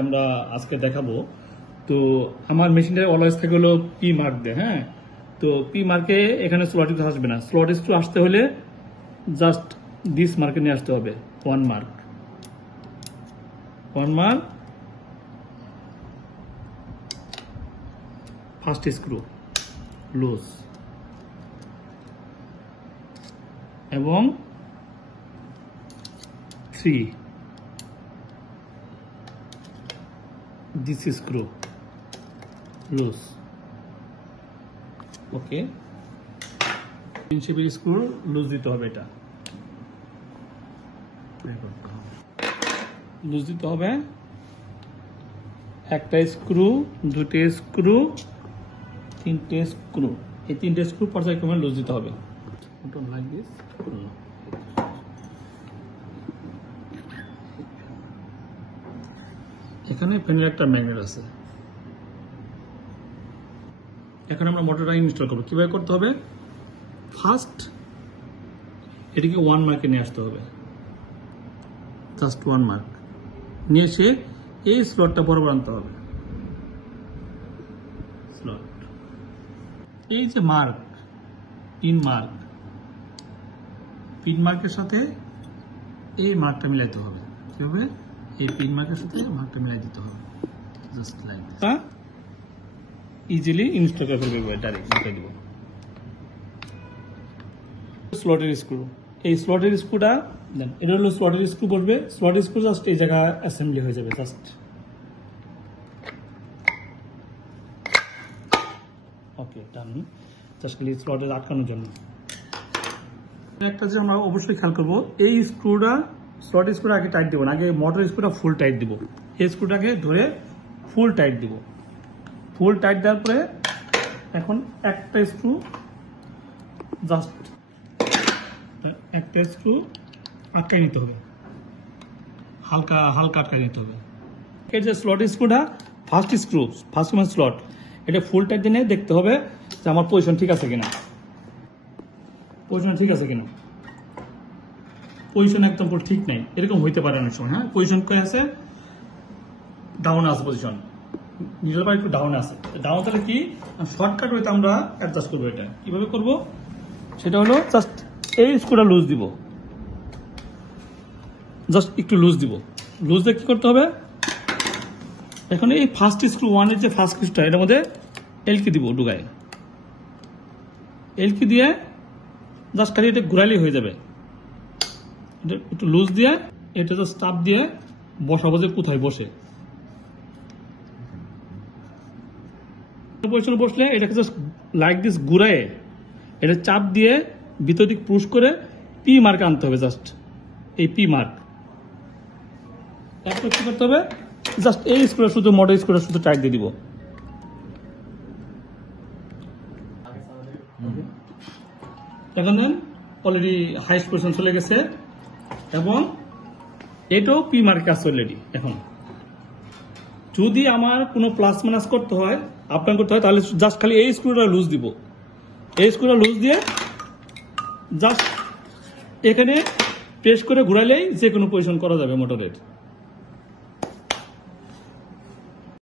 আমরা আজকে দেখাবো। তো আমার মেশিনটা অলওয়েজ থাকে হলো পি মার্ক দিয়ে। হ্যাঁ, তো পি মার্কে এখানে স্লট স্ক্রু আসবে না। স্লট স্ক্রু আসতে হলে জাস্ট দিস মার্কে নিয়ে আসতে হবে। One mark first screw loose এবং 3 this screw loose. Okay, principal screw loose দিতে হবে। এটা লুজ দিতে হবে। একটা স্ক্রু, দুটো স্ক্রু, তিনটে স্ক্রু, এই তিনটে স্ক্রু পর্যায়ক্রমে লুজ দিতে হবে। Like this. এখানে ফ্যানের একটা ম্যাগনেট আছে। এখন আমরা মোটরটা ইনস্টল করবো। কিভাবে করতে হবে? ফার্স্ট এটিকে ওয়ান মার্কে নিয়ে আসতে হবে। জাস্ট ওয়ান মার্ক নিয়ে এসে এই স্লটটা বরাবর আনতে হবে। স্লট, এই যে মার্ক, পিন মার্কের সাথে এই মার্কটা মিলাইতে হবে। কিভাবে? এই পিন মার্কের সাথে মার্কটা মিলাই দিতে হবে। Just like this. Easily install করে ফেলবে। ডাইরেক্ট মিলাই দিব। স্লটের স্ক্রু, এই স্লটের স্ক্রুটা দেন। এটা হলো স্লটের স্ক্রু পড়বে। স্লটের স্ক্রু জাস্ট এই জায়গা অ্যাসেম্বলি হয়ে যাবে। জাস্ট ওকে, ডান। জাস্ট খালি স্লটে আটকানোর জন্য। একটা যে আমরা অবশ্যই খেয়াল করবো, এই স্ক্রুটা স্লট স্ক্রুটা আগে টাইট দিব না, আগে মোটর স্ক্রুটা ফুল টাইট দিব। এই স্ক্রুটাকে ধরে ফুল টাইট দিব। ফুল টাইট দেওয়ার পরে এখন একটা স্ক্রু জাস্ট আটকাই নিতে হবে। হালকা আটকাই নিতে হবে। এই যে স্লট স্ক্রুটা ফার্স্ট স্লট, এটা ফুল টাইট দিয়ে দেখতে হবে যে আমার পজিশন ঠিক আছে কিনা। পজিশন একদম ঠিক নাই, এরকম হইতে পারে অনেক সময়। হ্যাঁ, পজিশন কই আছে? ডাউন আছে পজিশন, নিডল বার একটু ডাউন আছে। ডাউন তাহলে কি শর্টকাট হইতে আমরা অ্যাডজাস্ট করবো। এটা কিভাবে করব? সেটা হলো জাস্ট এই স্ক্রুটা লুজ দিব। জাস্ট একটু লুজ দিব। লুজ দিয়ে কি করতে হবে? এখন এই ফার্স্ট স্ক্রু ওয়ানের যে ফার্স্ট স্ক্রুটা, এটার মধ্যে এলকি দিব। ডুগায় এলকি দিয়ে জাস্ট খালি এটা ঘুরাইলেই হয়ে যাবে। একটু লুজ দিয়ে এটা জাস্ট চাপ দিয়ে বসাবো যে কোথায় বসে। পজিশনে বসলে এটাকে জাস্ট লাইক দিস ঘুরায় এটা চাপ দিয়ে ভিতর দিক পুশ করে পি মার্ক আনতে হবে। জাস্ট এই পি মার্ক। তারপর কি করতে হবে? জাস্ট এই স্ক্রুটা শুধু মোটর স্ক্রুটা শুধু টাইট দিয়ে দিব। এখন দেন অলরেডি হাইস্ট পজিশন চলে গেছে এবং এটাও পি মার্কে আছে অলরেডি। এখন যদি আমার কোনো প্লাস মাইনাস করতে হয়, আপনার করতে হয়, তাহলে জাস্ট খালি এই স্ক্রুটা লুজ দিব। এই স্ক্রুটা লুজ দিয়ে জাস্ট এখানে প্রেস করে ঘুরাইলেই যে কোনো পজিশন করা যাবে মোটরের।